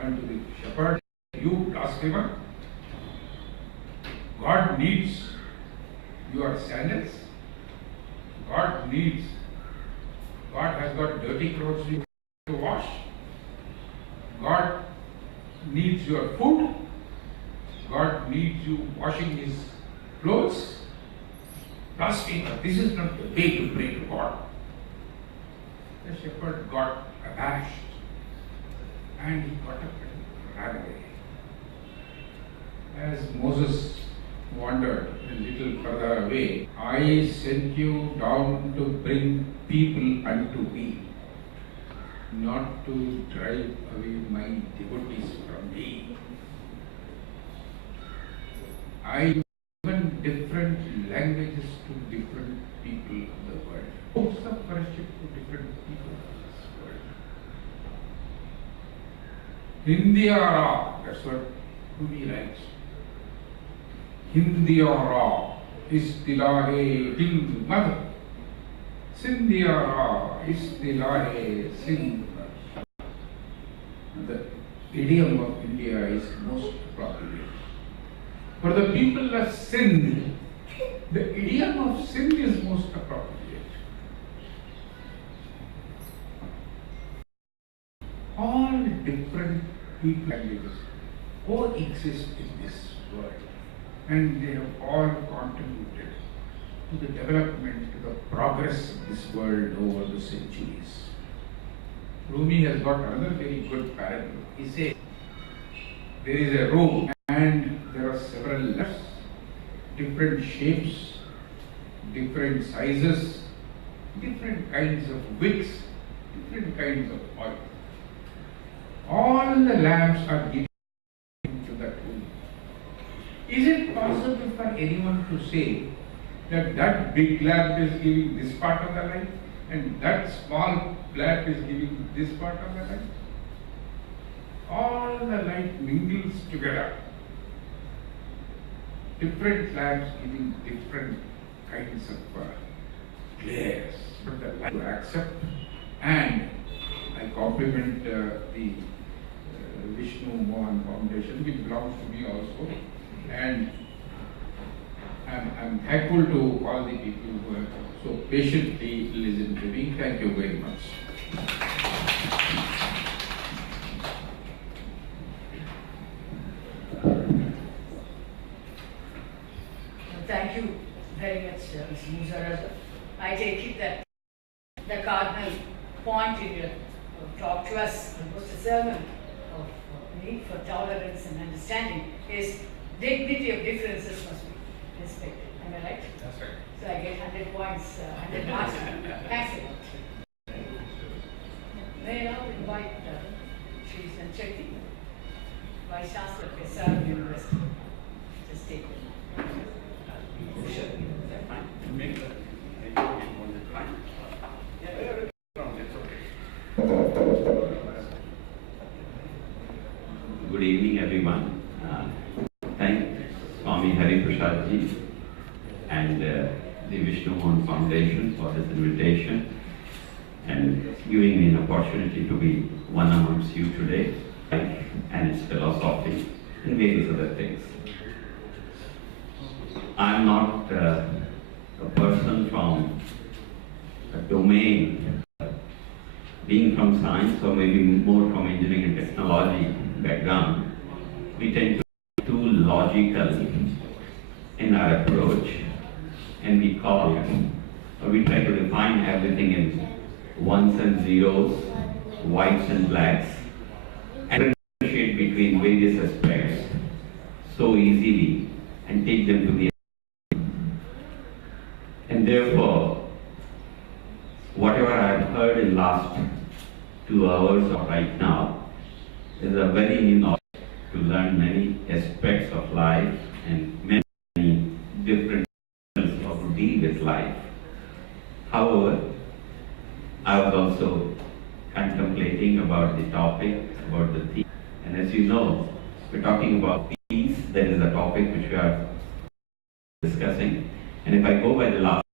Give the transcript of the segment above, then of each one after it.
turn to the shepherd. You blasphemer, God needs your sandals. God has got dirty clothes to wash. God needs your food. God needs you washing his clothes. Blasphemer, this is not the way to pray to God. The shepherd got abashed and he got up and ran away. As Moses wandered a little further away, I sent you down to bring people unto me, not to drive away my devotees from me. I given different languages to different people of the world. Books of worship to different people of this world. Hindiara, that's what Rumi writes. Hindiara istilahe Hindu mother. Sindhiara istilahe Sindh. The idiom of India is most appropriate. For the people of Sindh, the idiom of Sindh is most appropriate. All different people languages coexist in this world, and they have all contributed to the development, to the progress of this world over the centuries. Rumi has got another very good parable. He says, there is a room and there are several lamps, different shapes, different sizes, different kinds of wicks, different kinds of oil. All the lamps are given to that room. Is it possible for anyone to say that that big lamp is giving this part of the light and that small lamp is giving this part of the light? All the light mingles together. Different lamps giving different kinds of glares, but the light to accept. And I compliment the Vishnu Mohan Foundation, which belongs to me also, and I'm thankful to all the people who have so patiently listened to me. Thank you very much. Thank you very much, Mr. Muzaraza. I take it that the cardinal point in your talk to us, almost a sermon of need for tolerance and understanding, is dignity of differences must be respected. Am I right? That's right. So I get 100 points, 100 marks. Thanks a lot. May I now invite Shri Sancheti, Vice Chancellor of Kesar University. Just take it. Sure. Good evening, everyone. Thank Swami Hari Prasad ji and the Vishnu Mohan Foundation for this invitation and giving me an opportunity to be one amongst you today, and its philosophy and various other things. I am not a person from a domain, being from science or maybe more from engineering and technology background. We tend to be too logical in our approach, and we try to define everything in ones and zeros, whites and blacks, and differentiate between various aspects so easily and take them to the and therefore, whatever I have heard in last 2 hours or right now is a very new knowledge to learn many aspects of life and many different ways of to deal with life. However, I was also contemplating about the topic, about the theme. And as you know, we're talking about peace. That is a topic which we are discussing. And if I go by the last,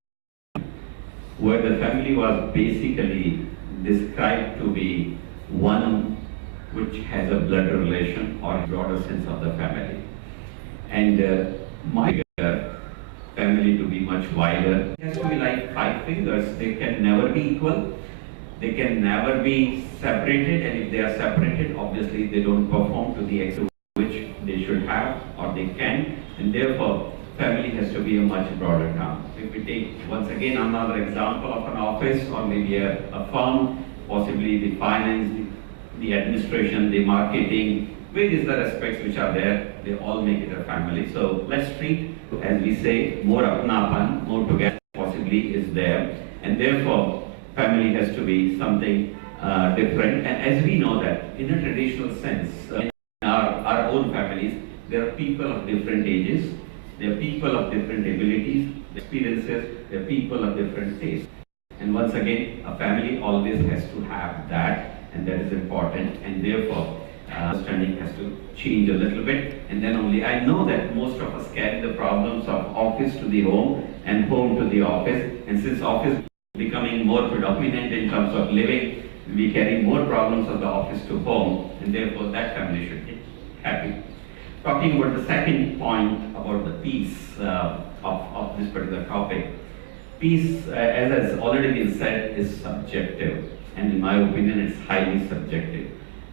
where the family was basically described to be one which has a blood relation or a broader sense of the family. And my family to be much wider. It has to be like five fingers. They can never be equal. They can never be separated, and if they are separated, obviously they don't perform to the extent which they should have or they can, and therefore family has to be a much broader term. If we take once again another example of an office or maybe a firm, possibly the finance, the administration, the marketing, various other aspects which are there, they all make it a family. So let's treat, as we say, more apnapan, more together possibly is there, and therefore family has to be something different. And as we know that in a traditional sense, in our own families, there are people of different ages, there are people of different abilities, experiences, there are people of different tastes. And once again, a family always has to have that, and that is important, and therefore understanding has to change a little bit, and then only I know that most of us carry the problems of office to the home and home to the office, and since office becoming more predominant in terms of living, we carry more problems of the office to home, and therefore that family should be happy. Talking about the second point about the peace of this particular topic. Peace, as has already been said, is subjective, and in my opinion, it's highly subjective.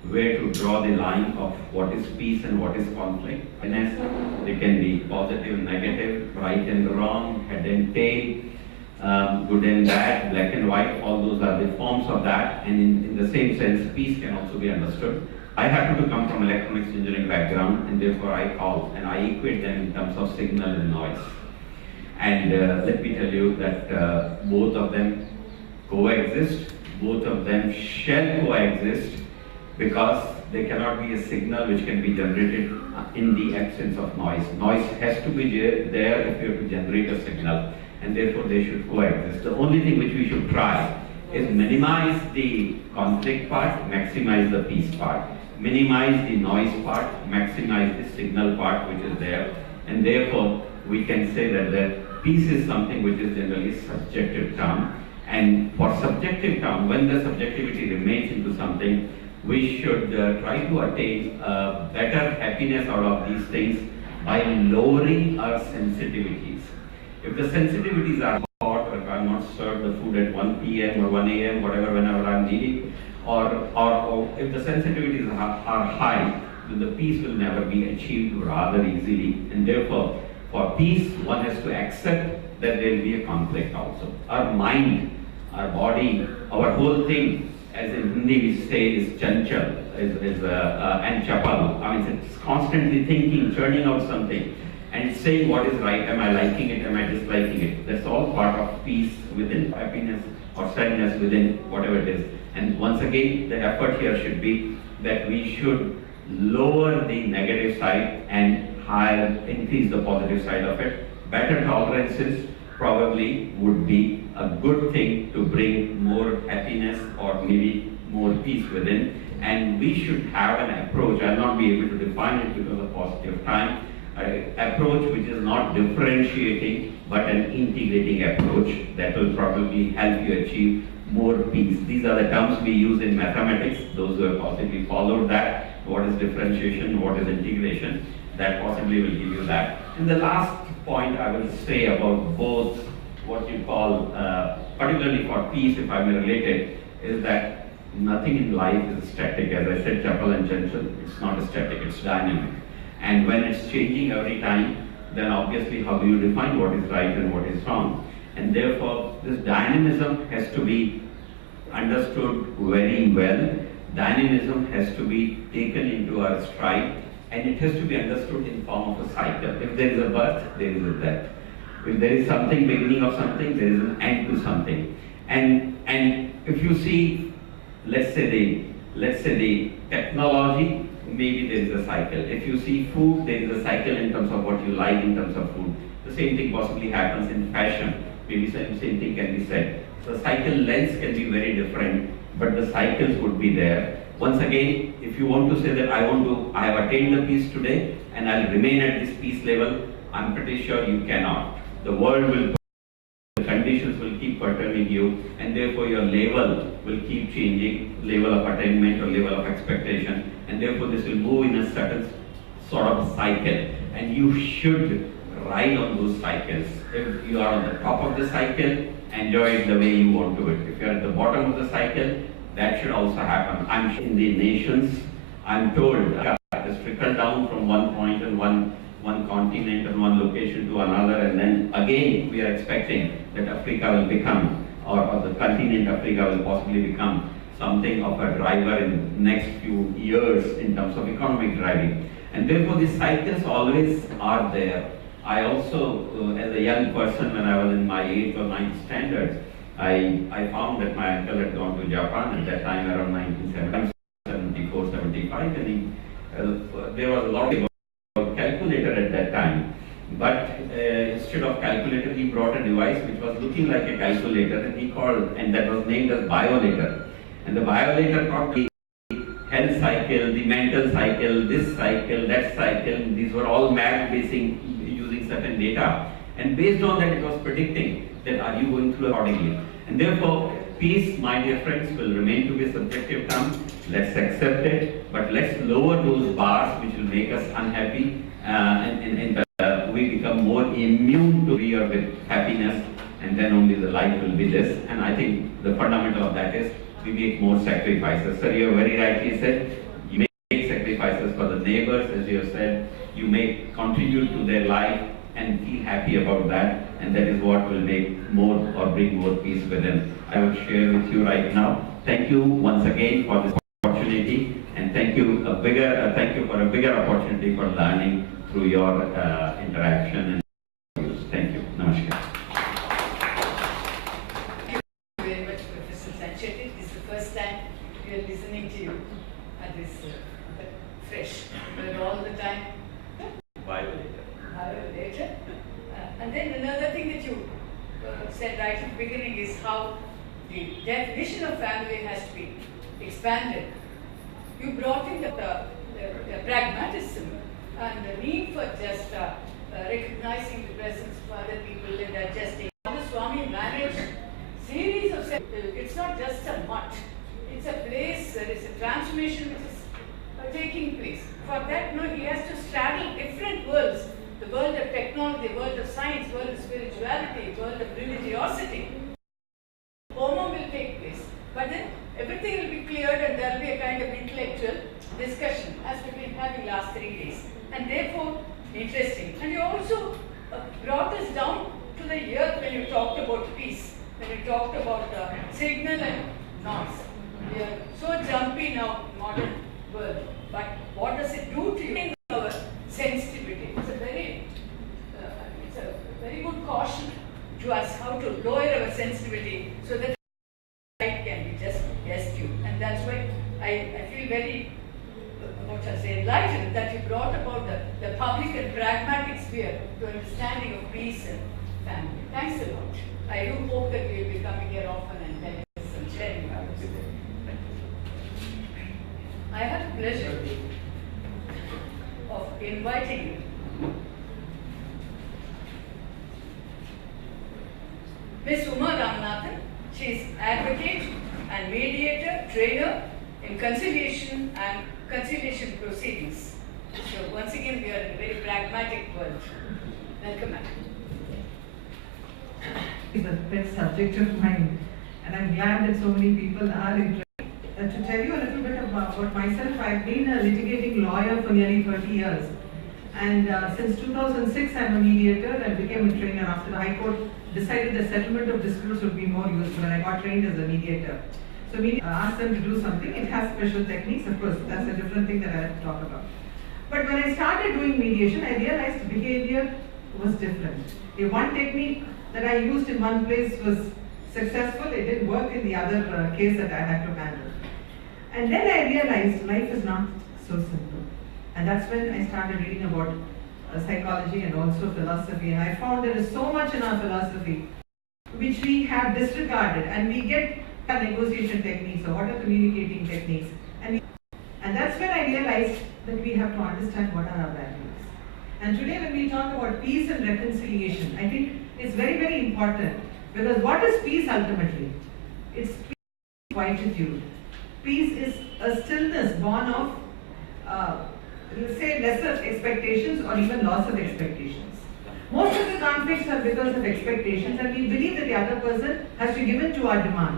Where to draw the line of what is peace and what is conflict. They can be positive, negative, right and wrong, head and tail, good and bad, black and white, all those are the forms of that, and in the same sense, peace can also be understood. I happen to come from electronics engineering background, and therefore I call and I equate them in terms of signal and noise. And let me tell you that both of them coexist, both of them shall coexist, because there cannot be a signal which can be generated in the absence of noise. Noise has to be there if you have to generate a signal, and therefore they should coexist. The only thing which we should try is minimize the conflict part, maximize the peace part. Minimize the noise part, maximize the signal part which is there, and therefore we can say that the peace is something which is generally a subjective term, and for subjective term, when the subjectivity remains into something, we should try to attain better happiness out of these things by lowering our sensitivities. If the sensitivities are hot, or if I'm not served the food at 1 p.m. or 1 a.m., whatever, whenever I'm needing, or if the sensitivities are high, then the peace will never be achieved rather easily. And therefore, for peace, one has to accept that there will be a conflict also. Our mind, our body, our whole thing, as in Hindi we say, is chanchal, and chapal. I mean, it's constantly thinking, churning out something, and saying what is right. Am I liking it? Am I disliking it? That's all part of peace within, happiness or sadness within, whatever it is. And once again, the effort here should be that we should lower the negative side and increase the positive side of it. Better tolerances probably would be a good thing to bring more happiness or maybe more peace within. And we should have an approach. I'll not be able to define it because of paucity of time. Approach which is not differentiating but an integrating approach that will probably help you achieve more peace. These are the terms we use in mathematics. Those who have possibly followed that, what is differentiation, what is integration, that possibly will give you that. And the last point I will say about both what you call, particularly for peace, if I may relate it, is that nothing in life is static. As I said, chapal and chanchal, it's not static, it's dynamic. And when it's changing every time, then obviously how do you define what is right and what is wrong? And therefore, this dynamism has to be understood very well. Dynamism has to be taken into our stride, and it has to be understood in form of a cycle. If there is a birth, there is a death. If there is something, beginning of something, there is an end to something. And if you see, let's say the technology, maybe there is a cycle. If you see food, there is a cycle in terms of what you like in terms of food. The same thing possibly happens in fashion. Maybe same thing can be said. So cycle lengths can be very different, but the cycles would be there. Once again, if you want to say that I have attained the peace today and I'll remain at this peace level, I'm pretty sure you cannot. The world will the conditions will keep perturbing you, and therefore your level will keep changing, level of attainment or level of expectation, and therefore this will move in a certain sort of cycle, and you should ride on those cycles. If you are on the top of the cycle, enjoy it the way you want to it. If you are at the bottom of the cycle, that should also happen. I'm in the nations, I'm told has trickled down from one point and one continent and one location to another, and then again we are expecting that Africa will become, or the continent Africa will possibly become something of a driver in next few years in terms of economic driving. And therefore these cycles always are there. I also, as a young person, when I was in my 8th or 9th standards, I found that my uncle had gone to Japan at that time around 1974, 75, and there was a lot of calculator at that time. But instead of calculator, he brought a device which was looking like a calculator, and he called, and that was named as biolator. And the biolator taught the health cycle, the mental cycle, this cycle, that cycle. These were all mapped using certain data, and based on that it was predicting that are you going through accordingly. And therefore peace, my dear friends, will remain to be a subjective term. Let's accept it, but let's lower those bars which will make us unhappy, and we become more immune to be with happiness, and then only the life will be this. And I think the fundamental of that is we make more sacrifices. Sir, you have very rightly said, you make sacrifices for the neighbors, as you have said. You may contribute to their life and feel happy about that, and that is what will make more or bring more peace within. I would share with you right now. Thank you once again for this opportunity, and thank you for a bigger opportunity for learning through your interaction and use. Thank you. Namaskar. Thank you very much, Professor Sanchetti. This is the first time we are listening to you at this fresh. But all the time. Later. And then another thing that you said right at the beginning is how the definition of family has to be expanded. You brought in the pragmatism and the need for just recognizing the presence of other people and adjusting. Swami managed series of, it's not just a mutt, it's a place, there is a transformation which is taking place. For that, no, he has to straddle different worlds. The world of technology, the world of science, world of spirituality, world of religiosity. Homo will take place. But then everything will be cleared and there will be a kind of intellectual discussion as we've been having last 3 days. And therefore, interesting. And you also brought us down to the earth when you talked about peace, when you talked about signal and noise. We are so jumpy now in modern world. But what does it do to you in our sensitivity? It's a very good caution to us how to lower our sensitivity so that light can be just you. And that's why I feel very, enlightened that you brought about the public and pragmatic sphere to understanding of peace and family. Thanks a lot. I do hope that we will be coming here often and telling us and sharing our experience. I have the pleasure of inviting you. Ms. Uma Ramanathan. She is advocate and mediator, trainer in conciliation and conciliation proceedings. So once again, we are in a very pragmatic world. Welcome, madam. It's a pet subject of mine, and I'm glad that so many people are interested. To tell you a little bit about myself, I've been a litigating lawyer for nearly 30 years. And since 2006, I'm a mediator and became a trainer after the High Court decided the settlement of disputes would be more useful, and I got trained as a mediator. So we asked them to do something. It has special techniques, of course, that's a different thing that I have to talk about. But when I started doing mediation, I realized behavior was different. The one technique that I used in one place was successful, it didn't work in the other case that I had to handle. And then I realized life is not so simple. And that's when I started reading about psychology and also philosophy. And I found there is so much in our philosophy which we have disregarded, and we get negotiation techniques or what are communicating techniques. And that's when I realized that we have to understand what are our values. And today when we talk about peace and reconciliation, I think it's very, very important Because what is peace ultimately? It's peace, quietude. Peace is a stillness born of, let's say, lesser expectations or even loss of expectations. Most of the conflicts are because of expectations, and we believe that the other person has to give in to our demand.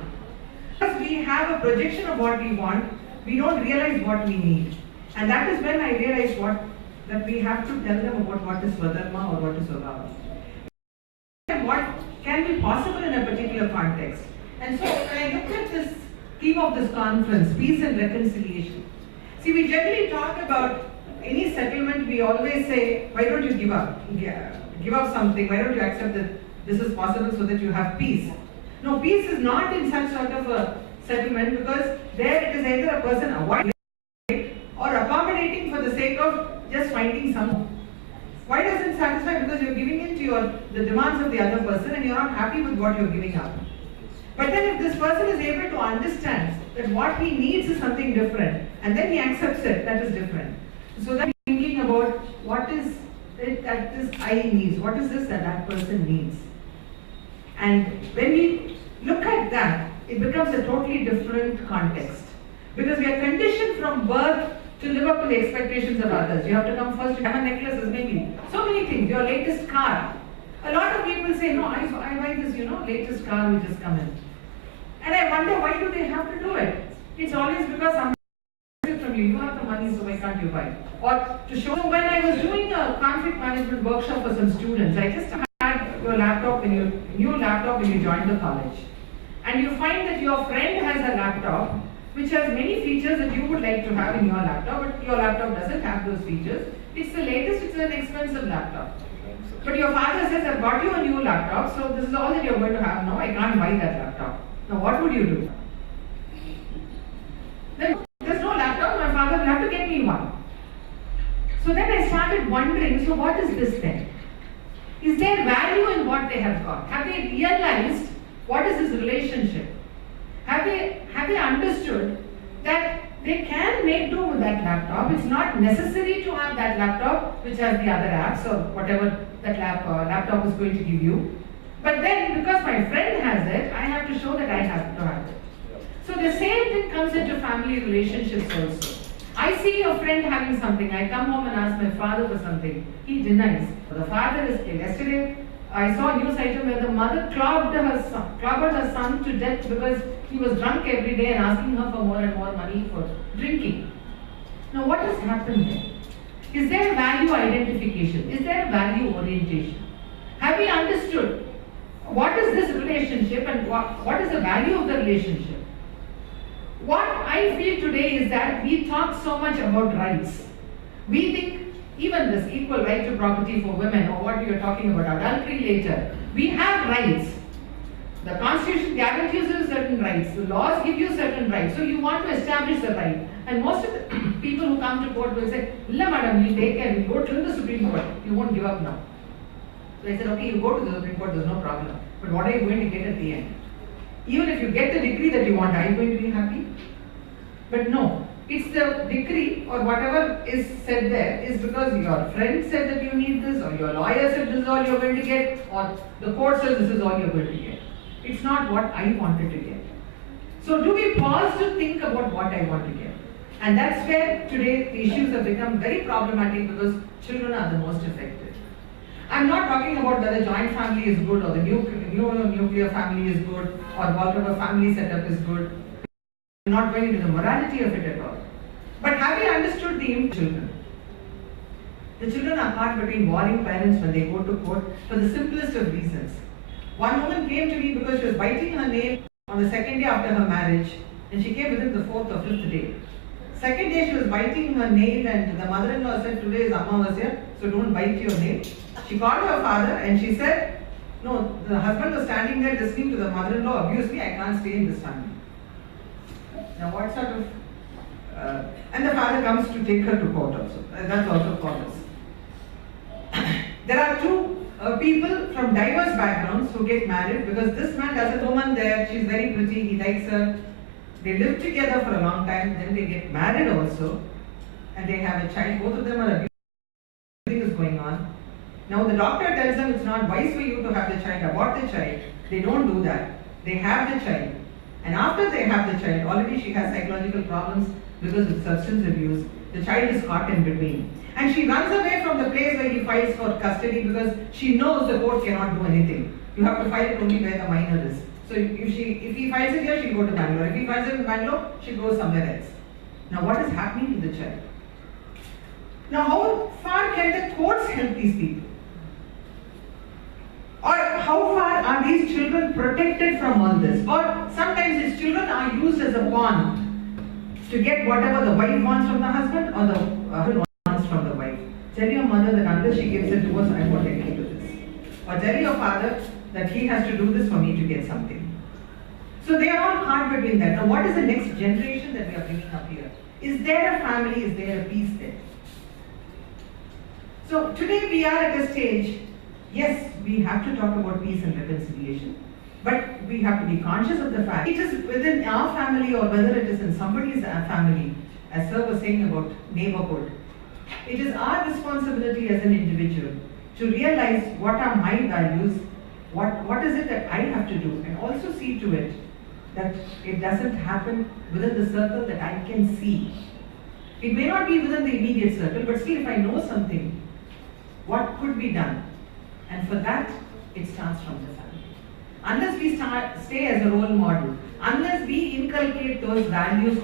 Because we have a projection of what we want, we don't realize what we need. And that is when I realized that we have to tell them about what is Swadharma or what is Swabhava. And what can be possible in a particular context. And so when I looked at this theme of this conference, peace and reconciliation. See, we generally talk about any settlement, we always say, why don't you give up? Give up something, why don't you accept that this is possible so that you have peace? No, peace is not in such sort of a settlement, because there it is either a person avoiding or accommodating for the sake of just finding some. Why does it satisfy? Because you're giving in to the demands of the other person and you're not happy with what you're giving up. But then if this person is able to understand that what he needs is something different, and then he accepts it, that is different. So that thinking about what is it that this I needs, what is this that person needs. And when we look at that, it becomes a totally different context. Because we are conditioned from birth to live up to the expectations of others. You have to come first, you have a necklace, maybe. So many things, your latest car. A lot of people say, no, I buy this, latest car will just come in. And I wonder, why do they have to do it? It's always because somebody from you have the money, so why can't you buy? Or to show, when I was doing a conflict management workshop for some students, I just had your laptop new laptop when you joined the college. And you find that your friend has a laptop which has many features that you would like to have in your laptop, but your laptop doesn't have those features. It's the latest, it's an expensive laptop. But your father says, I've got you a new laptop, so this is all that you're going to have now, I can't buy that laptop. Now what would you do? Then there's no laptop, my father will have to get me one. So then I started wondering, so what is this then? Is there value in what they have got? Have they realized what is this relationship? Have they understood that they can make do with that laptop? It's not necessary to have that laptop which has the other apps or whatever that laptop is going to give you. But then because my friend has it, I have to show that I have to have it. So the same thing comes into family relationships also. I see a friend having something, I come home and ask my father for something. He denies. The father is killed. Yesterday, I saw a news item where the mother clobbered her son to death because he was drunk every day and asking her for more and more money for drinking. Now what has happened there? Is there a value identification? Is there a value orientation? Have we understood what is this relationship and what is the value of the relationship? What I feel today is that we talk so much about rights. We think even this equal right to property for women, or what we were talking about, adultery later. We have rights. The Constitution guarantees you certain rights. The laws give you certain rights. So you want to establish the right. And most of the people who come to court will say, "Illa madam, we'll take care, we'll go to the Supreme Court. You won't give up now." So I said, okay, you go to the Supreme Court, there's no problem. But what are you going to get at the end? Even if you get the decree that you want, are you going to be happy? But no. It's the decree or whatever is said there is because your friend said that you need this, or your lawyer said this is all you're going to get, or the court says this is all you're going to get. It's not what I wanted to get. So do we pause to think about what I want to get? And that's where today the issues have become very problematic because children are the most affected. I'm not talking about whether joint family is good or the nuclear family is good or whatever family setup is good. I'm not going into the morality of it at all. But have you understood the children? The children are caught between warring parents when they go to court for the simplest of reasons. One woman came to me because she was biting her nail on the second day after her marriage, and she came within the 4th or 5th day. Second day she was biting her nail, and the mother-in-law said, "Today is Amavasya, so don't bite your nail." She called her father and she said, "No, the husband was standing there listening to the mother-in-law abuse me, I can't stay in this family." Now what sort of... and the father comes to take her to court also. That's also follows. There are two people from diverse backgrounds who get married because this man has a woman there, she's very pretty, he likes her. They live together for a long time, then they get married also. And they have a child, both of them are abused. Everything is going on. Now the doctor tells them it's not wise for you to have the child, abort the child. They don't do that. They have the child. And after they have the child, already she has psychological problems because of substance abuse. The child is caught in between. And she runs away from the place where he files for custody because she knows the court cannot do anything. You have to file it only where the minor is. So if he files it here, she'll go to Bangalore. If he files it in Bangalore, she goes somewhere else. Now what is happening to the child? Now how far can the courts help these people? Or how far are these children protected from all this? Or sometimes these children are used as a pawn to get whatever the wife wants from the husband or the husband wants from the wife. Tell your mother that unless she gives it to us, I won't agree to this. Or tell your father that he has to do this for me to get something. So they are all caught between that. Now what is the next generation that we are bringing up here? Is there a family? Is there a peace there? So today we are at a stage, yes, we have to talk about peace and reconciliation, but we have to be conscious of the fact it is within our family or whether it is in somebody's family, as Sir was saying about neighborhood. It is our responsibility as an individual to realize what are my values, what is it that I have to do, and also see to it that it doesn't happen within the circle that I can see. It may not be within the immediate circle, but still if I know something, what could be done? And for that, it starts from the family. Unless we stay as a role model, unless we inculcate those values.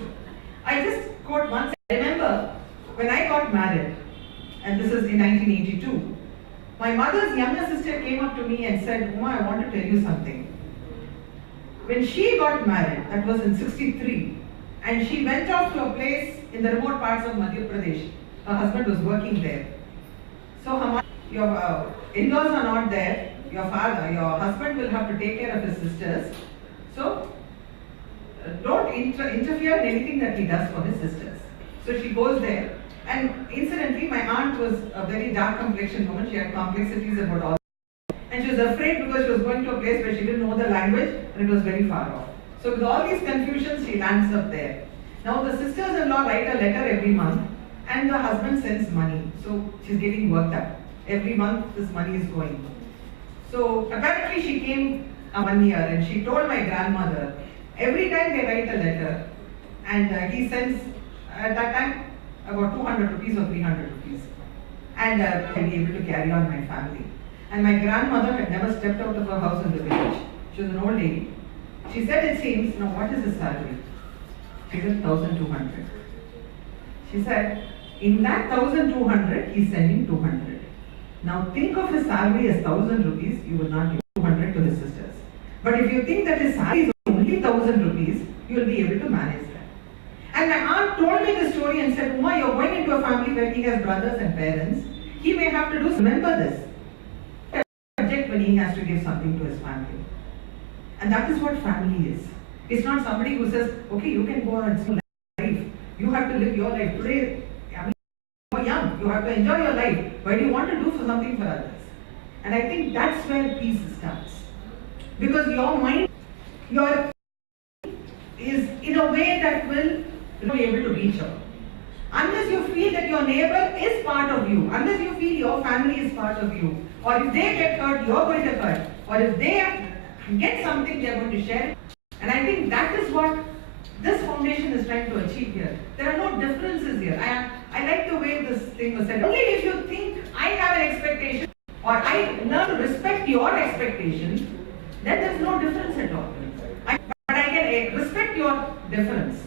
I just quote once, I remember when I got married, and this is in 1982, my mother's younger sister came up to me and said, Uma, I want to tell you something. When she got married, that was in 63, and she went off to a place in the remote parts of Madhya Pradesh. Her husband was working there. So your in-laws are not there, your husband will have to take care of his sisters. So don't interfere in anything that he does for his sisters. So she goes there. And incidentally, my aunt was a very dark complexion woman. She had complexities about all. And she was afraid because she was going to a place where she didn't know the language and it was very far off. So with all these confusions, she lands up there. Now the sisters-in-law write a letter every month and the husband sends money. So she's getting worked up. Every month this money is going. So apparently she came 1 year and she told my grandmother, every time they write a letter and he sends, at that time, about 200 rupees or 300 rupees. And I'll be able to carry on my family. And my grandmother had never stepped out of her house in the village. She was an old lady. She said, it seems, now what is his salary? She said, 1,200. She said, in that 1,200, he's sending 200. Now think of his salary as 1,000 rupees, you will not give 200 to his sisters. But if you think that his salary is only 1,000 rupees, you will be able to manage that. And my aunt told me the story and said, Uma, you're going into a family where he has brothers and parents. He may have to do, remember this, when he has to give something to his family. And that is what family is. It's not somebody who says, okay, you can go on and life. You have to live your life. Today, I mean, you're young. You have to enjoy your life. Why do you want to do for something for others? And I think that's where peace starts. Because your mind, is in a way that will be able to reach out. Unless you feel that your neighbor is part of you, unless you feel your family is part of you, or if they get hurt, you're going to hurt, or if they get something, they're going to share it. And I think that is what this foundation is trying to achieve here. There are no differences here. I like the way this thing was said. Only if you think I have an expectation, or I learn to respect your expectation, then there's no difference at all. But I can respect your difference.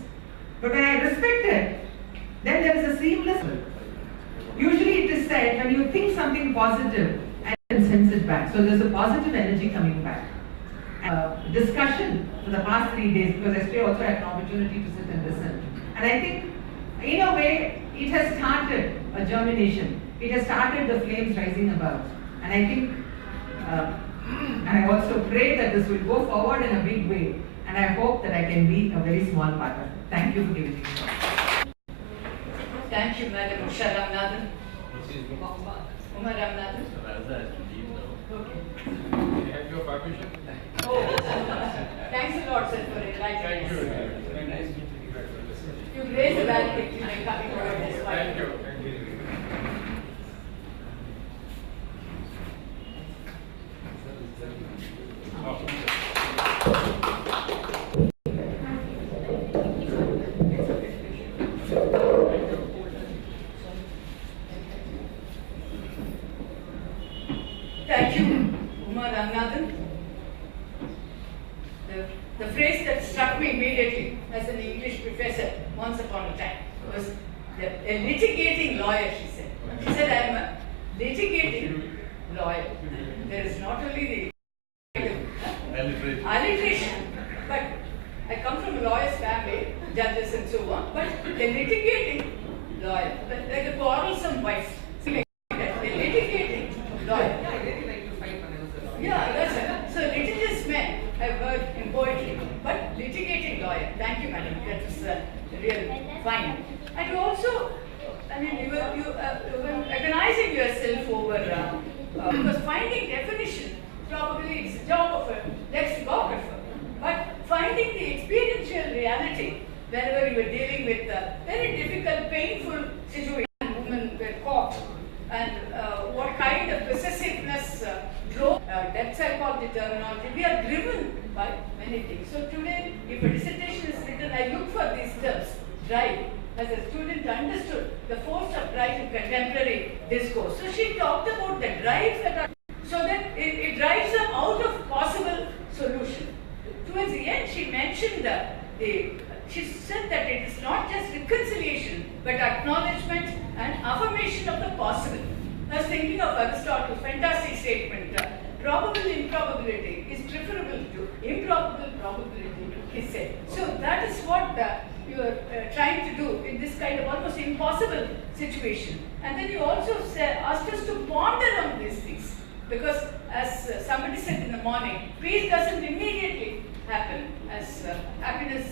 But when I respect it, then there is a seamless. Usually it is said when you think something positive and sends it back. So there's a positive energy coming back. Discussion for the past 3 days, because yesterday also had an opportunity to sit and listen. And I think in a way it has started a germination. It has started the flames rising above. And I think, and I also pray that this will go forward in a big way. And I hope that I can be a very small part of it. Thank you for giving me this talk. Thank you, Madam Usha Ramanathan. Uma Ramanathan. Okay. Can I have your permission? Oh, thanks a lot, sir, for inviting Thank us. you. Very nice meeting you. You've raised a valediction by coming over this way. Thank you. Thank you. Thank you, Uma Ranganathan. The phrase that struck me immediately as an English professor once upon a time was a litigating lawyer, she said. She said, I am a litigating lawyer. There is not only the alliteration, but I come from a lawyer's family, judges and so on, but a litigating lawyer, like a quarrelsome wife. A litigating lawyer. I really like to fight when I was a lawyer. Yeah, that's it. So litigious men I've heard in poetry, but litigating lawyer. Thank you, madam. That was real fine. And you also, I mean, you were recognizing yourself over because finding definition probably it's a job of a lexicographer, but finding the experiential reality wherever you were dealing with very difficult, painful situation, women were caught, and what kind of possessiveness drove depth psychology terminology. We are driven by many things. So today, if a dissertation is written, I look for these terms. Drive. As a student understood the force of drive in contemporary discourse. So she talked about the drives that are, so that it drives them out of possible solution. Towards the end, she mentioned she said that it is not just reconciliation, but acknowledgement and affirmation of the possible. I was thinking of Aristotle's fantastic statement, probable improbability is preferable to improbable probability, he said. So that is what you are trying to do in this kind of almost impossible situation. And then you also asked us to ponder on these things, because as somebody said in the morning, peace doesn't immediately happen. As happiness,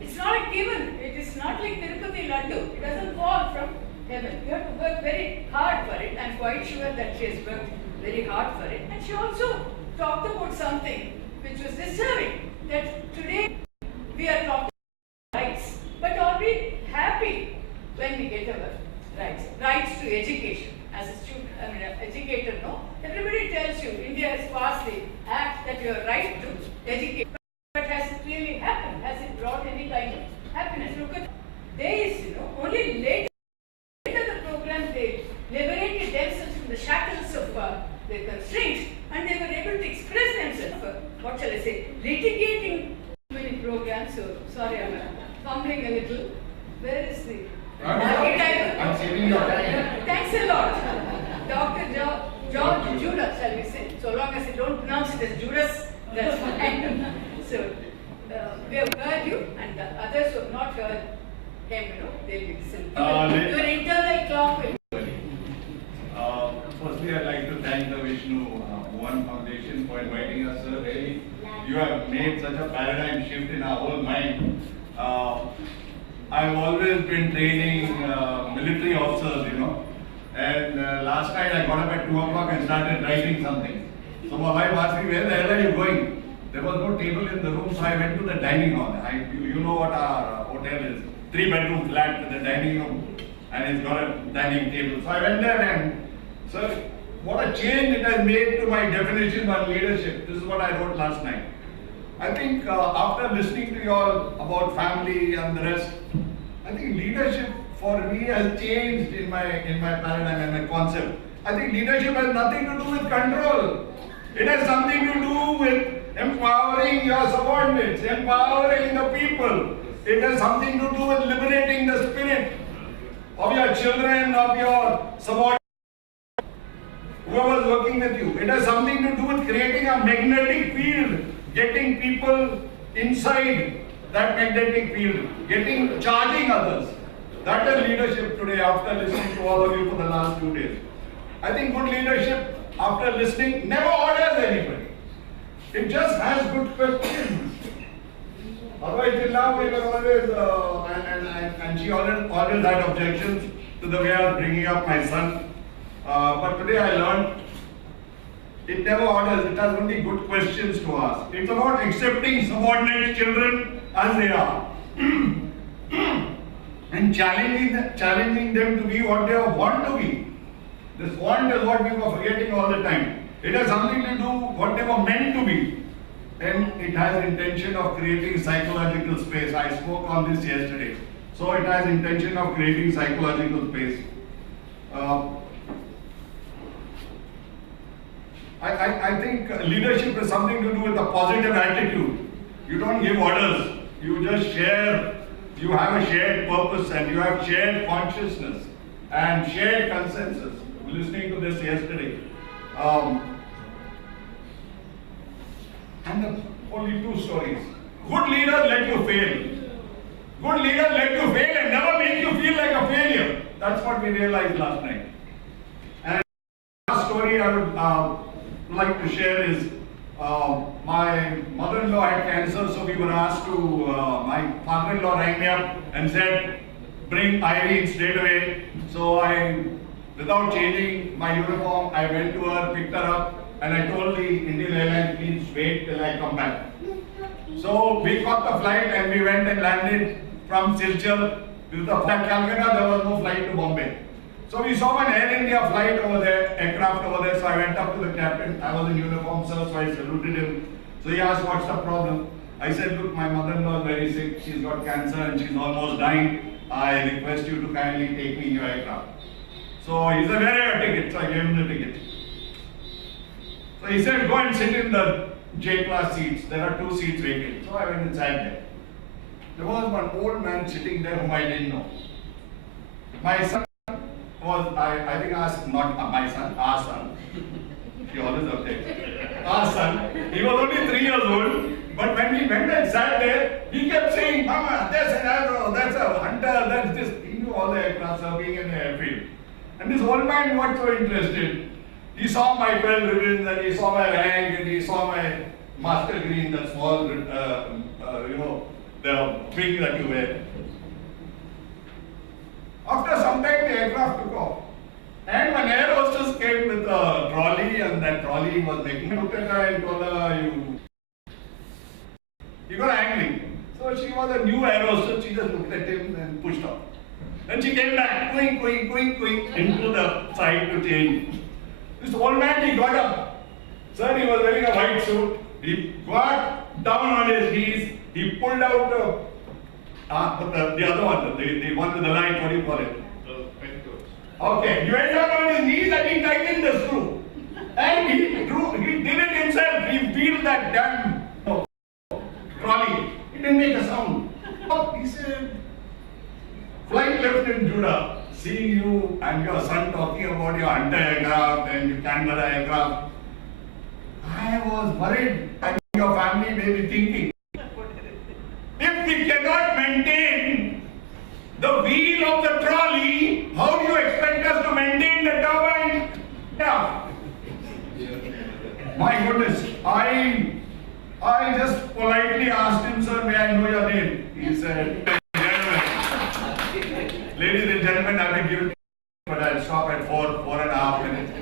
it's not a given. It is not like Tirupati Laddu. It doesn't fall from heaven. You have to work very hard for it. I'm quite sure that she has worked very hard for it. And she also talked about something which was disturbing, that today we are talking about rights, but are we happy when we get our rights? Rights to education. As a student, I mean, an educator, no? Everybody tells you India has passed the act that you are right to educate. But has it really happened? Has it brought any kind of happiness? Look at days, only later the program they liberated themselves from the shackles of the constraints, and they were able to express themselves, what shall I say, litigating many programs. So, sorry, I'm fumbling a little. Where is the I'm saving your time. Thanks a lot. Dr. George Judas, shall we say. So long as you don't pronounce it as Judas, that's fine. So, we have heard you, and the others who have not heard him, they'll be listening. Your internal clock will. Firstly, I'd like to thank the Vishnu Mohan Foundation for inviting us, sir. Really, you have made such a paradigm shift in our whole mind. I've always been training military officers, and last night I got up at 2 o'clock and started writing something. So my wife asked me, where the hell are you going? There was no table in the room, so I went to the dining hall. You know what our hotel is, 3-bedroom flat with a dining room, and it's got a dining table. So I went there, and sir, what a change it has made to my definition on leadership. This is what I wrote last night. I think after listening to you all about family and the rest, I think leadership for me has changed in my paradigm and my concept. I think leadership has nothing to do with control. It has something to do with empowering your subordinates, empowering the people. It has something to do with liberating the spirit of your children, of your subordinates, whoever is working with you. It has something to do with creating a magnetic field, getting people inside that magnetic field, charging others. That is leadership today after listening to all of you for the last 2 days. I think good leadership after listening never orders anybody. It just has good questions. Otherwise, till now we were always, and she always had objections to the way I was bringing up my son. But today I learned it never orders, it has only good questions to ask. It's about accepting subordinate children as they are and challenging them to be what they want to be. This want is what we were forgetting all the time. It has something to do what they were meant to be. And it has intention of creating psychological space. I spoke on this yesterday. So it has intention of creating psychological space. I leadership is something to do with a positive attitude. You don't give orders. You just share. You have a shared purpose and you have shared consciousness and shared consensus. Listening to this yesterday. And only two stories. Good leader let you fail. Good leader let you fail and never make you feel like a failure. That's what we realized last night. And the last story I would like to share is my mother-in-law had cancer, so we were asked to, my father-in-law rang me up and said, bring Irene straight away. So I, without changing my uniform, I went to her, picked her up, and I told the Indian Airlines, please wait till I come back. So we caught the flight and we went and landed from Silchar. With the flight Calcutta, there was no flight to Bombay. So we saw an Air India flight over there, aircraft over there, so I went up to the captain. I was in uniform, sir, so I saluted him. So he asked, what's the problem? I said, look, my mother-in-law is very sick, she's got cancer and she's almost dying. I request you to kindly take me in your aircraft. So he said, where are your tickets? So I gave him the ticket. So he said, go and sit in the J-class seats. There are 2 seats vacant. So I went and sat there. There was one old man sitting there whom I didn't know. My son was, I think not my son, our son. He always updates. Our son. He was only 3 years old. But when we went and sat there, he kept saying, Mama, that's an arrow, that's a hunter, that's this. He knew all the aircrafts are being in the airfield. And this old man was so interested. He saw my 12 ribbons and he saw my rank and he saw my master green, that small, the wing that you wear. After some time, the aircraft took off. And when air hostess came with a trolley and that trolley was making, he looked at her and told her, he got angry. So she was a new air hostess, she just looked at him and pushed off. Then she came back, going into the side to change. This old man, he got up. Sir, he was wearing a white suit. He got down on his knees. He pulled out the other one, the one with the line, what do you call it? Okay, he went down on his knees and he tightened the screw. And he did it himself. He peeled that damn trolley. It didn't make a sound. He said, Flight Lieutenant Judah, seeing you and your son talking about your hunter aircraft and your Canberra aircraft, I was worried and your family may be thinking, if we cannot maintain the wheel of the trolley, how do you expect us to maintain the turbine? Yeah. My goodness, I just politely asked him, sir, may I know your name? He said, ladies and gentlemen, I will give it, but I'll stop at 4.5 minutes.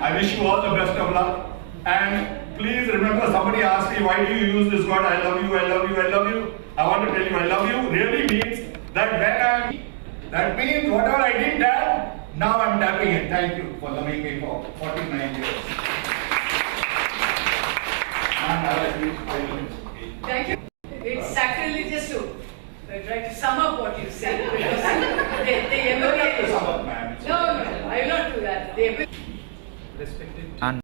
I wish you all the best of luck. And please remember, somebody asked me, why do you use this word, I love you, I love you, I love you. I want to tell you, I love you really means that that means whatever I did that, now I'm tapping it. Thank you for loving me for 49 years. Thank you. It's sacrilegious to try to sum up what you said because they emanate. No, I will not do that. They will. Respected. No.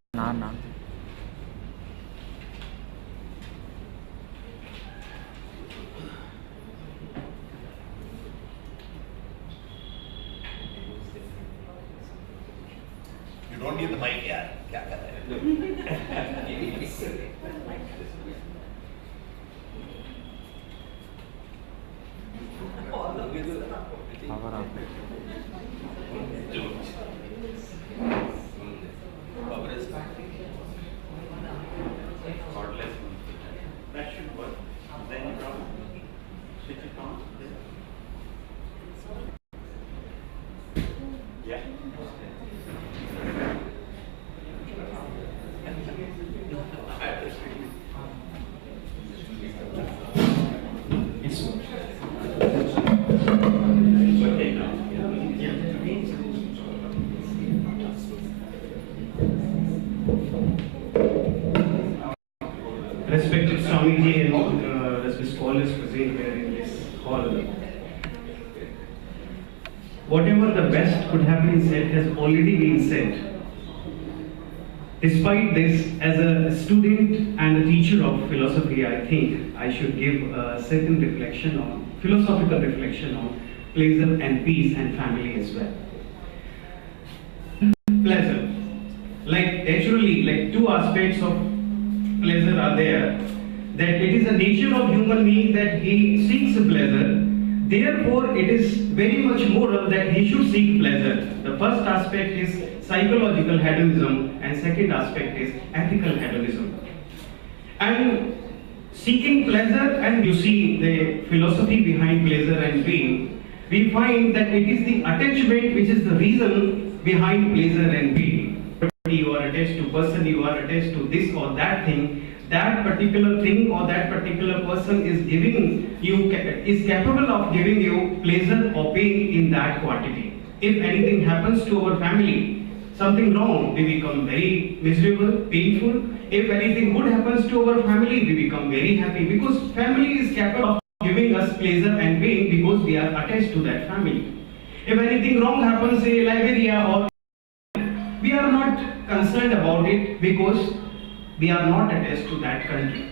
You don't need the mic, yeah. Power up. That should work. Then you probably switch it on. Yeah. It's Okay now. Respected Swamiji and respected scholars present here in this hall. Whatever the best could have been said has already been said. Despite this, as a student and a teacher of philosophy, I think I should give a certain reflection on, philosophical reflection on pleasure and peace and family as well. Pleasure. Like naturally, like two aspects of pleasure are there. That it is a nature of human being that he seeks pleasure. Therefore, it is very much moral that he should seek pleasure. The first aspect is psychological hedonism, and second aspect is ethical hedonism. And seeking pleasure, and you see the philosophy behind pleasure and pain, we find that it is the attachment which is the reason behind pleasure and pain. You are attached to person, you are attached to this or that thing. That particular thing or that particular person is giving you, is capable of giving you pleasure or pain in that quantity. If anything happens to our family, something wrong, we become very miserable, painful. If anything good happens to our family, we become very happy, because family is capable of giving us pleasure and pain because we are attached to that family. If anything wrong happens, say Liberia, or we are not concerned about it because we are not attached to that country.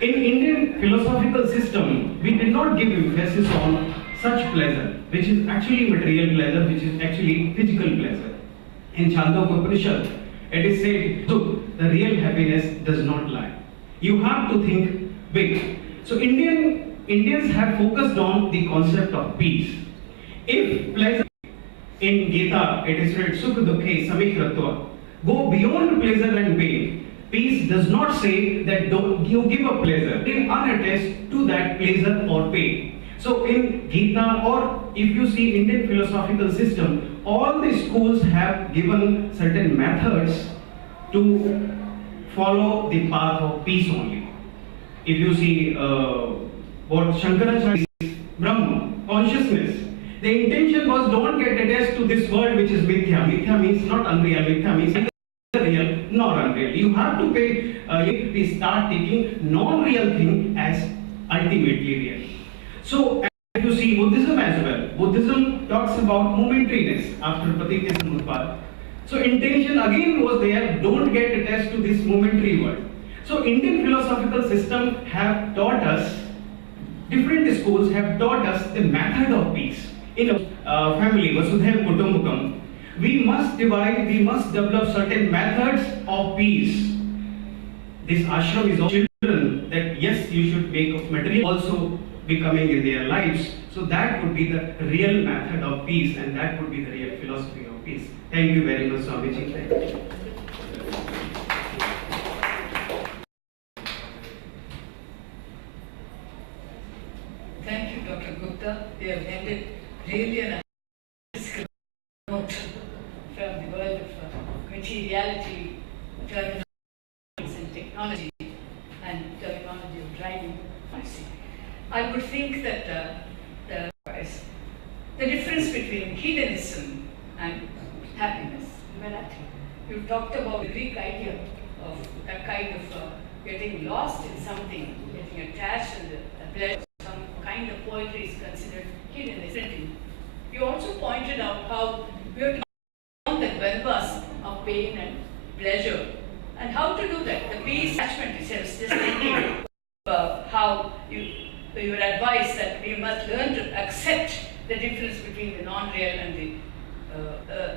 In Indian philosophical system, we did not give emphasis on such pleasure, which is actually material pleasure, which is actually physical pleasure. In Chandogya Upanishad, it is said, look, the real happiness does not lie. You have to think big. So Indians have focused on the concept of peace. If pleasure, in Gita, it is said, Sukha Dukhe Samikratva, go beyond pleasure and pain. Peace does not say that you give up pleasure, being unattached to that pleasure or pain. So in Gita, or if you see Indian philosophical system, all the schools have given certain methods to follow the path of peace only. If you see what Shankaracharya is, Brahma, consciousness, the intention was don't get attached to this world which is mithya. Mithya means not unreal, mithya means real, not unreal. You have to pay, we start taking non-real thing as ultimately real. So, if you see Buddhism as well, Buddhism talks about momentariness after Paticca Samutpada. So, intention again was there, don't get attached to this momentary world. So, Indian philosophical system have taught us, different schools have taught us the method of peace. In a family, Vasudhaiva Kutumbakam, we must divide, we must develop certain methods of peace. This ashram is of children, that yes, you should make material also becoming in their lives. So that would be the real method of peace, and that would be the real philosophy of peace. Thank you very much, Swamiji. Thank you, Dr. Gupta. You have ended really an note from the world of materiality, terminology and technology, and terminology of driving policy. I would think that the difference between hedonism and happiness. You talked about the Greek idea of a kind of getting lost in something, getting attached in the pleasure. Some kind of poetry is considered hedonism. You also pointed out how we have to count the dwellas of pain and pleasure, and how to do that. The peace attachment itself, just thinking how you were advised that we must learn to accept the difference between the non-real and the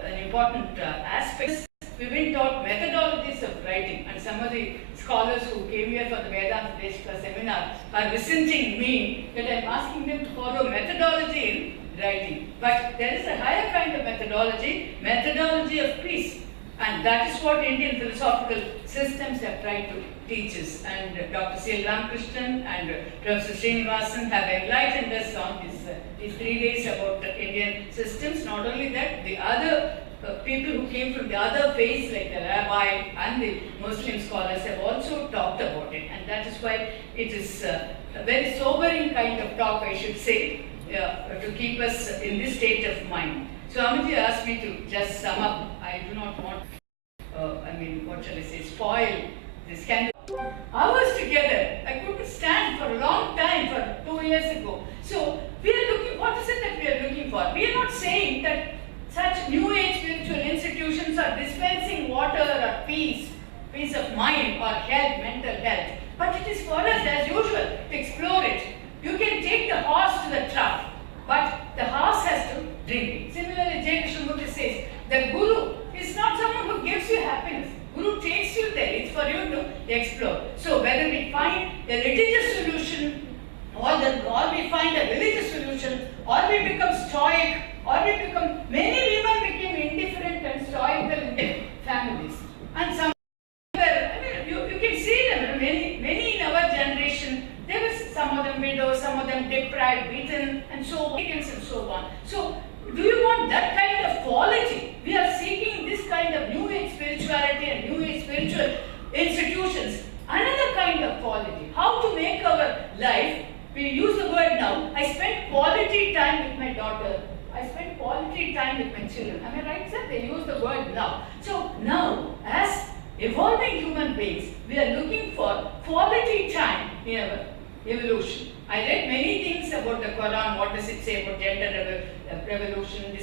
an important aspect. We've been taught methodologies of writing, and some of the scholars who came here for the Vedanta Deshika seminar are resenting me that I'm asking them to follow methodology in writing. But there is a higher kind of methodology of peace. And that is what Indian philosophical systems have tried to teach us. And Dr. C. L. Ramakrishnan and Professor Srinivasan have enlightened us on these 3 days about the Indian systems. Not only that, the other people who came from the other faiths like the rabbi and the Muslim scholars have also talked about it. And that is why it is a very sobering kind of talk, I should say, to keep us in this state of mind. So Amity asked me to just sum up. I do not want, what shall I say, spoil this candle. Hours together, I couldn't stand for a long time, for 2 years ago. So we are looking, what is it that we are looking for? We are not saying that such new age spiritual institutions are dispensing water or peace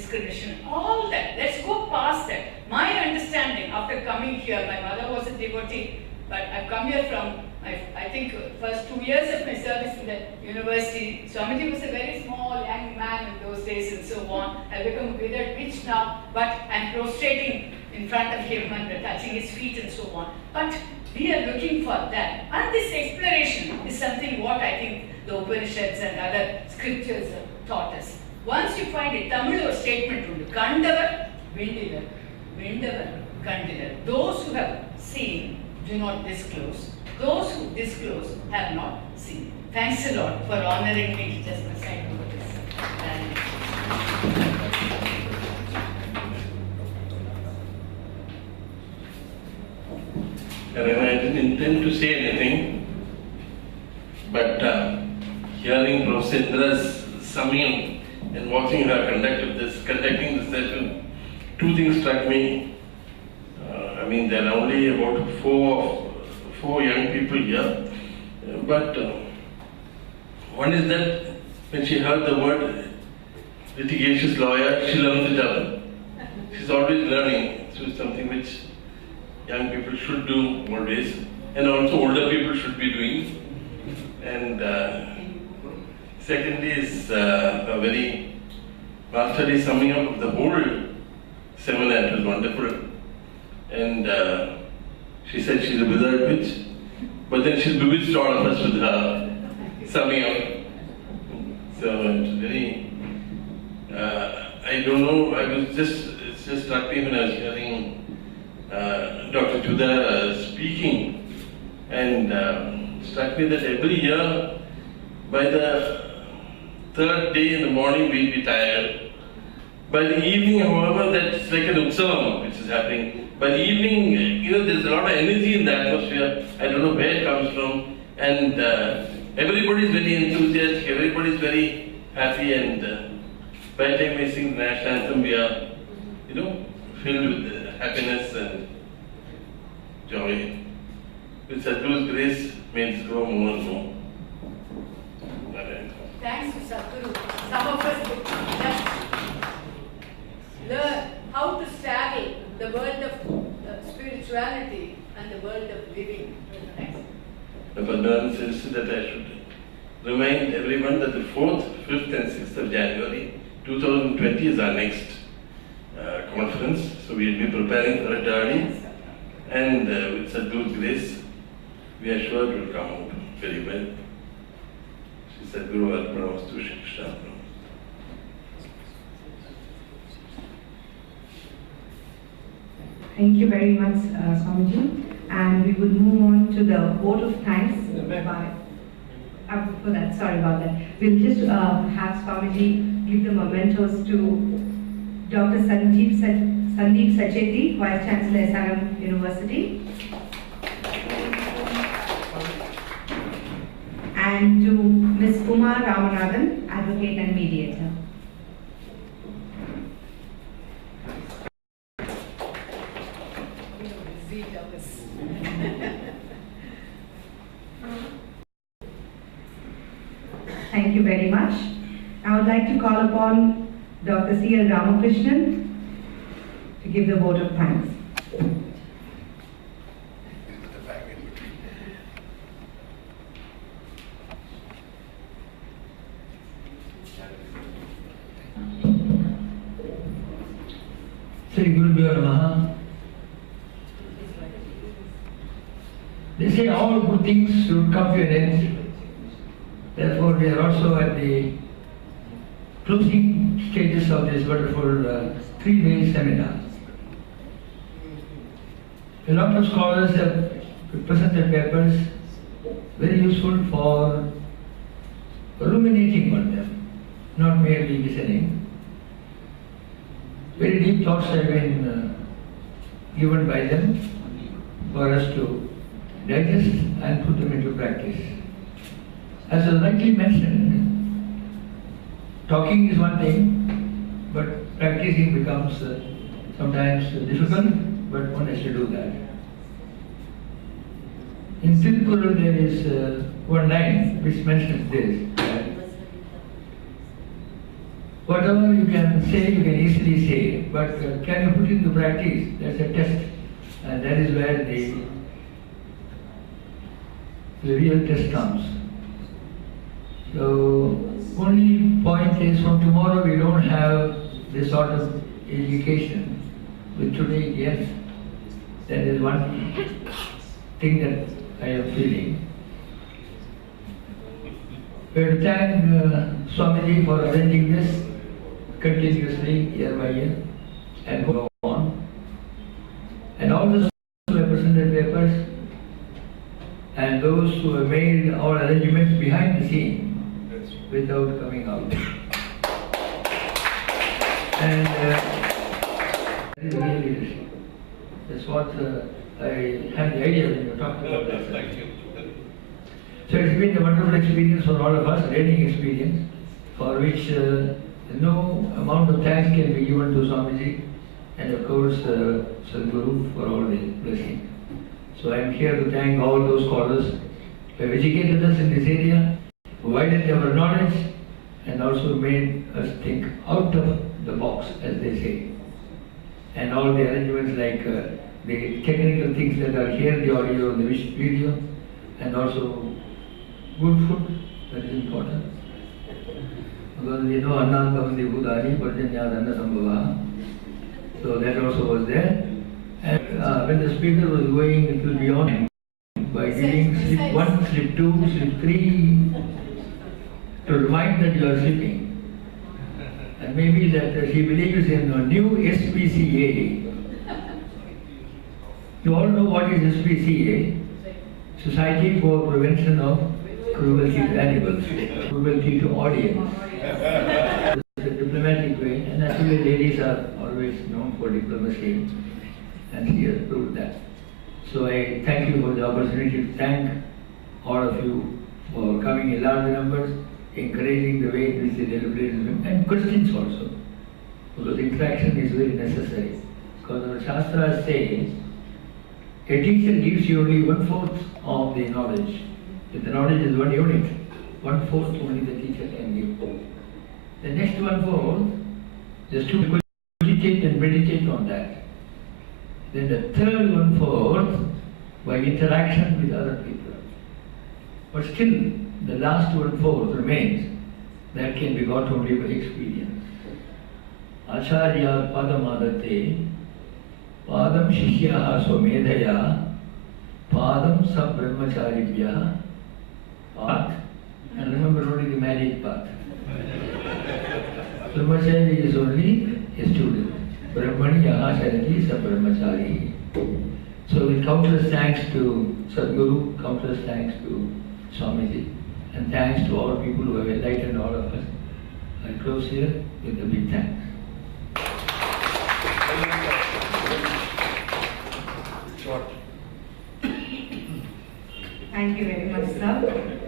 discrimination, all that. Let's go past that. My understanding after coming here, my mother was a devotee, but I've come here from, I think, first 2 years of my service in the university. Swamiji was a very small young man in those days and so on. I've become a withered witch now, but I'm prostrating in front of him and touching his feet and so on. But we are looking for that. And this exploration is something what I think the Upanishads and other scriptures taught us. Once you find a Tamil statement, Kandavar, Vindivar, Vindavar, Kandivar. Those who have seen do not disclose. Those who disclose have not seen. Thanks a lot for honoring me to just preside over this. And I didn't intend to say anything, but hearing Professor Indra's summing and watching her conducting this session, two things struck me. There are only about four young people here, but one is that when she heard the word litigious lawyer, she learned it up. She's always learning. So it's something which young people should do always, and also older people should be doing. And secondly is a very masterly summing up of the whole seminar. It was wonderful. And she said she's a withered witch, but then she's bewitched all of us with her summing up. So it's very, I don't know, it just struck me when I was hearing Dr. Juda speaking, and struck me that every year, by the third day in the morning, we'll be tired. By the evening, however, that's like an utsavam which is happening. By the evening, there's a lot of energy in the atmosphere. I don't know where it comes from. And everybody's very enthusiastic, everybody's very happy, and by the time we sing the national anthem, we are, filled with happiness and joy. With Sadhguru's grace, may it grow more and more. Thanks to Sadhguru. Some of us just learn how to straddle the world of spirituality and the world of living. Thanks. The Padman says that I should remind everyone that the 4th, 5th and 6th of January 2020 is our next conference. So we'll be preparing for it early, and with Sadhguru's grace, we are sure it will come out very well. She said, Guru Arpanamastu Krishna. Thank you very much, Swamiji. And we would move on to the vote of thanks. For that, sorry about that. We'll just have Swamiji give the mementos to Dr. Sandeep Sacheti, Vice Chancellor, SRM University. And to Ms. Uma Ramanathan, Advocate and Mediator. Thank you very much. I would like to call upon Dr. C.L. Ramakrishnan to give the vote of thanks. Sri Gurubhyo Namaha. They say all good things should come to an end. Therefore, we are also at the closing stages of this wonderful 3-day seminar. A lot of scholars have presented papers very useful for ruminating on them, not merely listening. Very deep thoughts have been given by them for us to digest and put them into practice. As was rightly mentioned, talking is one thing, but practicing becomes sometimes difficult, but one has to do that. In Tirupur there is one line which mentions this, that Whatever you can say, you can easily say, but can you put into practice? That's a test. And that is where the real test comes. So, only point is from tomorrow we don't have this sort of education. With today, yes, that is one thing that I am feeling. We have to thank Swamiji for arranging this continuously year by year and go on. And all the who have presented papers and those who have made all arrangements behind the scene without coming out. And that is real leadership. That's what I had the idea when you talked about that. Thank you. So it's been a wonderful experience for all of us, learning experience, for which no amount of thanks can be given to Swamiji and of course Sadhguru for all the blessing. So I am here to thank all those scholars who have educated us in this area, provided our knowledge and also made us think out of the box, as they say. And all the arrangements like the technical things that are here, the audio, the video, and also good food, that is important. Because we know Anna Kamandi Budari, Parjanya Anna Sambhava. So that also was there. And when the speaker was going, it will be on him by giving slip 1, slip 2, slip 3 to remind that you are sleeping. And maybe that he believes in a new SPCA. You all know what is SPCA? Society for Prevention of Cruelty to Animals, cruelty to audience. It's a diplomatic way, and actually ladies are always known for diplomacy, and she has proved that. So I thank you for the opportunity to thank all of you for coming in large numbers, encouraging the way in which the deliberations and questions also, because interaction is very necessary. Because our Shastras say, a teacher gives you only 1/4 of the knowledge. If the knowledge is 1 unit, 1/4 only the teacher can give. The next 1/4, just to cogitate and meditate on that. Then the third 1/4 by interaction with other people. But still, the last 1/4 remains. That can be got only by experience. Acharya Padamadate, Padam Shishyaha Swamedhaya, Padam Sab Brahmacharibhya, path, and remember only the marriage path. Brahmachari is only a student. Brahmani Yaha Sharati Sab Brahmachari. So with countless thanks to Sadhguru, countless thanks to Swamiji, and thanks to all people who have enlightened all of us. I close here with a big thanks. Thank you very much, sir.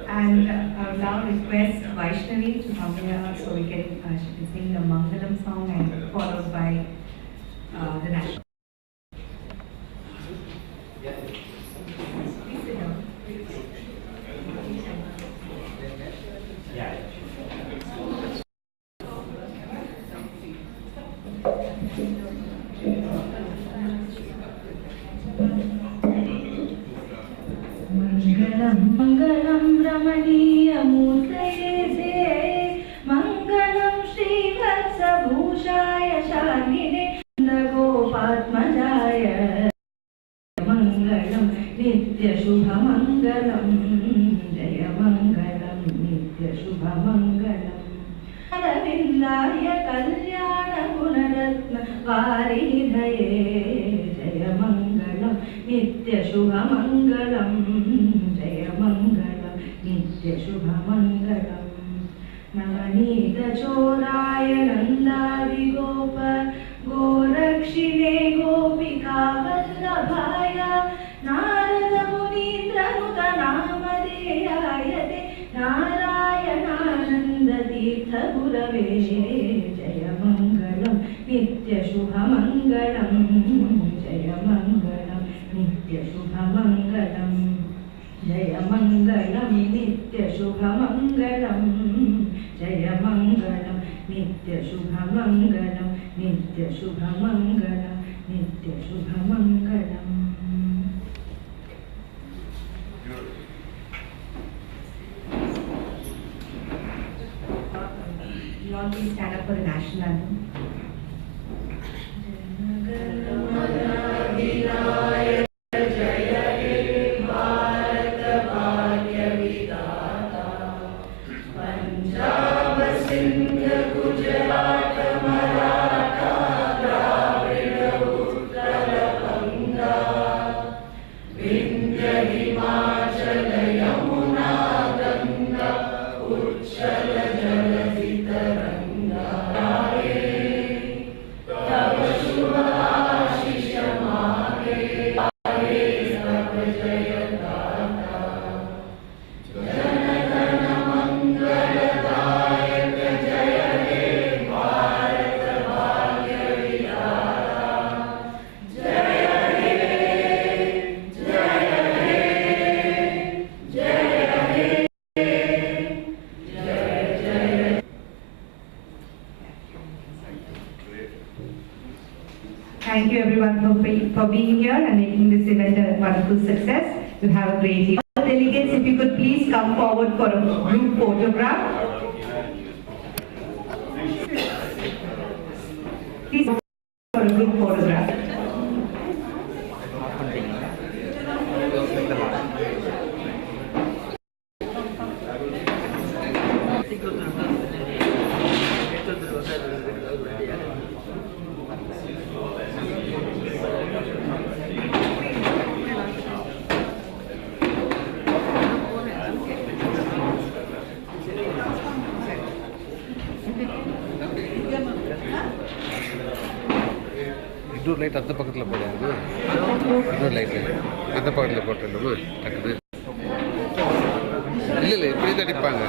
And I will now request Vaishnavi to come here so we can sing the Mangalam song and followed by the national. Please sit down. Mangalam Ramaniya Murtaye Mangalam Shri Vatsa Bhushaya Shanine Gopatmajaya Mangalam Nitya Shubha Mangalam Jaya Mangalam Nitya Shubha Mangalam Aravindaya Kalyana Gunaratna Varidhaye Jaya Mangalam Nitya Shubha Mangalam Jaya Mangalam Nitya Shubha Mangalam Navanita Choraya Nanda Vigopa Gorakshine Gopika Vallabhaya Narada Munindra Nuta Namadeyayate Narayanananda Tirtha Gurave Jaya anthem. Thank you everyone for being here and making this event a wonderful success. You have a great evening. All the delegates, if you could please come forward for a group photograph. Please come for a group photograph. இன்னொரு light அந்த பக்கத்தில் போடலாமா? இன்னொரு light அந்த பக்கத்தில் போட்டுடலாமா? டக்குன்னு இல்லை இப்படி தான் அடிப்பாங்க.